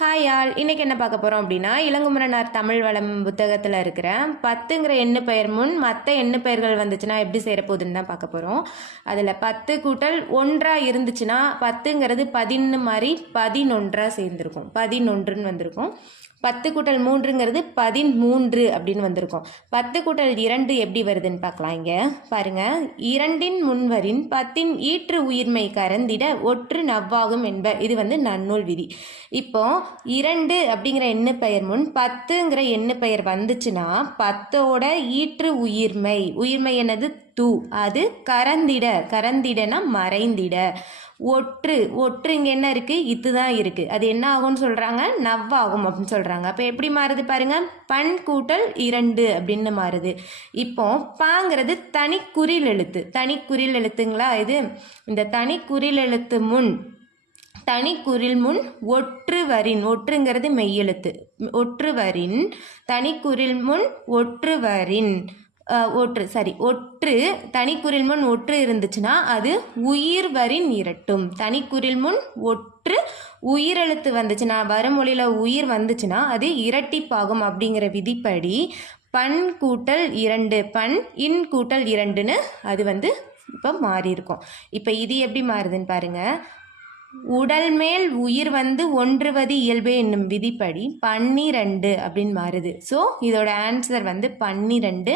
Hi all இன்றைக்கி என்ன பார்க்க போகிறோம் அப்படின்னா இளங்குமரனார் தமிழ் வளம் புத்தகத்தில் இருக்கிற பத்துங்கிற எண்ணு பெயர் முன் மற்ற எண்ணு பெயர்கள் வந்துச்சுன்னா எப்படி சேர தான் பார்க்க போகிறோம் அதில் பத்து கூட்டல் ஒன்றாக இருந்துச்சுன்னா பத்துங்கிறது பதினொன்று மாதிரி பதினொன்றாக சேர்ந்துருக்கும். பதினொன்றுன்னு வந்திருக்கும். பத்து கூட்டல் மூன்றுங்கிறது பதிமூன்று அப்படின்னு வந்திருக்கும். பத்து கூட்டல் இரண்டு எப்படி வருதுன்னு பார்க்கலாம் இங்கே. பாருங்கள் இரண்டின் முன்வரின் பத்தின் ஈற்று உயிர்மை கரந்திட ஒற்று நவ்வாகும் என்ப இது வந்து நன்னூல் விதி. இப்போது இரண்டு அப்படிங்கிற எண்ணு பெயர் முன் பத்துங்கிற எண்ணு பெயர் வந்துச்சுன்னா பத்தோட ஈற்று உயிர்மை. உயிர்மை என்னது? தூ. அது கறந்திட கரந்திடனா மறைந்திட. ஒற்று. ஒற்று இங்கே என்ன இருக்குது இது தான் இருக்குது அது என்ன ஆகும்னு சொல்கிறாங்க நவ்வாகும் அப்படின்னு சொல்கிறாங்க அப்போ எப்படி மாறுது பாருங்கள் பண் கூட்டல் இரண்டு அப்படின்னு மாறுது. இப்போ பாங்கிறது தனி எழுத்து. தனி குறில் எழுத்துங்களா இது? இந்த தனி குறில் எழுத்து முன் தனி குறில் முன் ஒற்று வரின் ஒற்றுங்கிறது மெய்யெழுத்து. ஒற்று வரின் தனி குறில் முன் ஒற்று வரின் ஒற்று சரி ஒற்று தனிக்குறில் முன் ஒற்று இருந்துச்சுன்னா அது உயிர் வரின் இரட்டும். தனிக்குறில் முன் ஒற்று உயிரெழுத்து வந்துச்சுன்னா வரமொழியில் உயிர் வந்துச்சுன்னா அது இரட்டிப்பாகும் அப்படிங்கிற விதிப்படி பண் கூட்டல் இரண்டு பண் இன் கூட்டல் இரண்டுன்னு அது வந்து இப்போ மாறி இருக்கும் இப்போ இது எப்படி மாறுதுன்னு பாருங்கள் உடல் மேல் உயிர் வந்து ஒன்றுவது இயல்பே என்னும் விதிப்படி பன்னிரெண்டு அப்படின்னு மாறுது. ஸோ இதோட ஆன்சர் வந்து பன்னிரெண்டு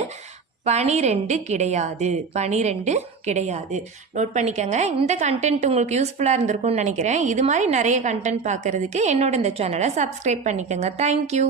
பனிரெண்டு கிடையாது. பனிரெண்டு கிடையாது. நோட் பண்ணிக்கோங்க. இந்த கண்டென்ட் உங்களுக்கு யூஸ்ஃபுல்லாக இருந்திருக்கும்னு நினைக்கிறேன். இது மாதிரி நிறைய கண்டென்ட் பார்க்கறதுக்கு என்னோட இந்த சேனலை சப்ஸ்கிரைப் பண்ணிக்கோங்க. தேங்க்யூ